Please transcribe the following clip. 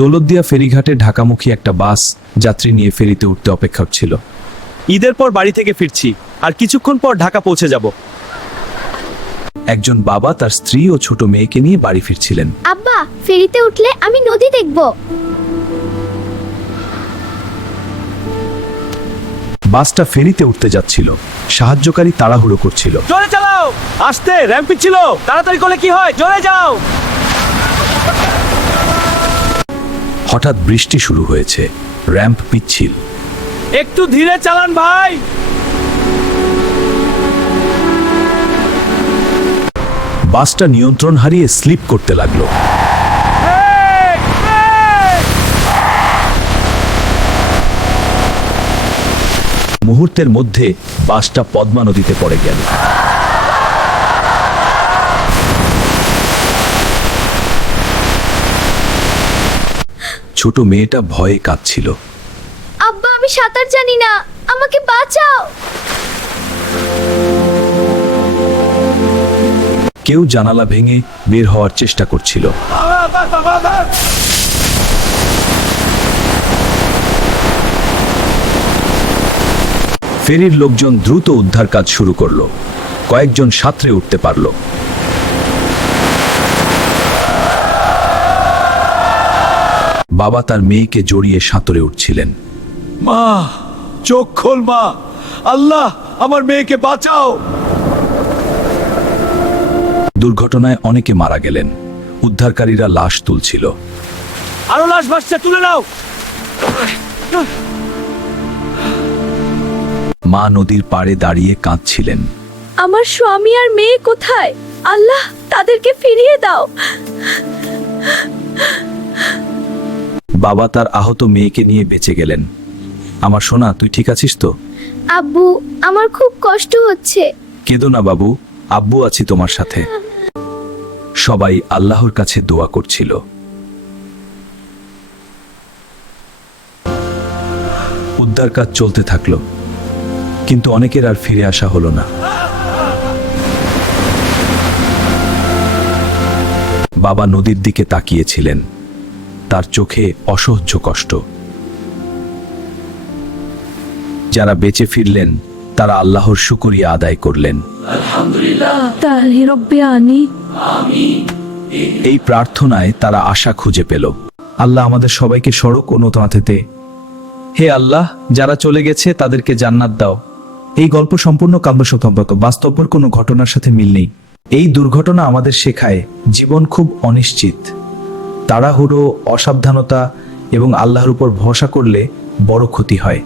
দৌলতদিয়া ফেরিঘাটে ঢাকামুখী একটা বাস যাত্রী নিয়ে ফেরিতে উঠতে অপেক্ষা ছিল। ঈদের পর বাড়ি থেকে ফিরছি, আর কিছুক্ষণ পর ঢাকা পৌঁছে যাব। একজন বাবা তার স্ত্রী ও ছোট মেয়েকে নিয়ে বাড়ি ফিরছিলেন। আব্বা, ফেরিতে উঠলে আমি নদী দেখব। বাসটা ফেরিতে উঠতে যাচ্ছিল, সাহায্যকারী তাড়াহুড়ো করছিল। জোরে চালাও, আসতে র্যাম্প পিচ্ছিল, তাড়াতাড়ি করলে কি হয়, জোরে যাও। হঠাৎ বৃষ্টি শুরু হয়েছে, র্যাম্প পিচ্ছিল। একটু ধীরে চালান ভাই। বাসটা নিয়ন্ত্রণ হারিয়ে স্লিপ করতে লাগলো। মুহূর্তের মধ্যে বাসটা পদ্মা নদীতে পড়ে গেল। ছোট মেয়েটা ভয়ে কাঁদছিল। আব্বা, আমি সাঁতার জানি না, আমাকে বাঁচাও। কেউ জানালা ভেঙে বের হওয়ার চেষ্টা করছিল। ফেরির লোকজন দ্রুত উদ্ধার কাজ শুরু করলো। কয়েকজন সাঁতরে উঠতে পারল। বাবা তার মেয়েকে জড়িয়ে সাঁতরে উঠছিলেন। মা, চোখ খোল মা, আল্লাহ আমার মেয়েকে বাঁচাও। দুর্ঘটনায় অনেকে মারা গেলেন। উদ্ধারকারীরা লাশ তুলছিল। আরো লাশ ভাসছে, তুলে নাও। মা নদীর পাড়ে দাঁড়িয়ে কাঁদছিলেন। আমার স্বামী আর মেয়ে কোথায়? আল্লাহ, তাদেরকে ফিরিয়ে দাও। বাবা তার আহত মেয়েকে নিয়ে বেঁচে গেলেন। আমার সোনা, তুই ঠিক আছিস তো? আব্বু, আমার খুব কষ্ট হচ্ছে। কেঁদো না বাবু, আব্বু আছি তোমার সাথে। সবাই আল্লাহর কাছে দোয়া করছিল। উদ্ধার কাজ চলতে থাকলো, কিন্তু অনেকের আর ফিরে আসা হলো না। বাবা নদীর দিকে তাকিয়েছিলেন, তার চোখে অসহ্য কষ্ট। যারা বেঁচে ফিরলেন তারা আল্লাহর শুকরিয়া আদায় করলেন। এই প্রার্থনায় তারা আশা খুঁজে পেল। আল্লাহ আমাদের সবাইকে সড়ক ও নৌকাতে। হে আল্লাহ, যারা চলে গেছে তাদেরকে জান্নাত দাও। এই গল্প সম্পূর্ণ কাব্যসম্পর্ক, বাস্তবের কোনো ঘটনার সাথে মিল নেই। এই দুর্ঘটনা আমাদের শেখায় জীবন খুব অনিশ্চিত। তাড়াহুড়ো, অসাবধানতা এবং আল্লাহর উপর ভরসা করলে বড় ক্ষতি হয়।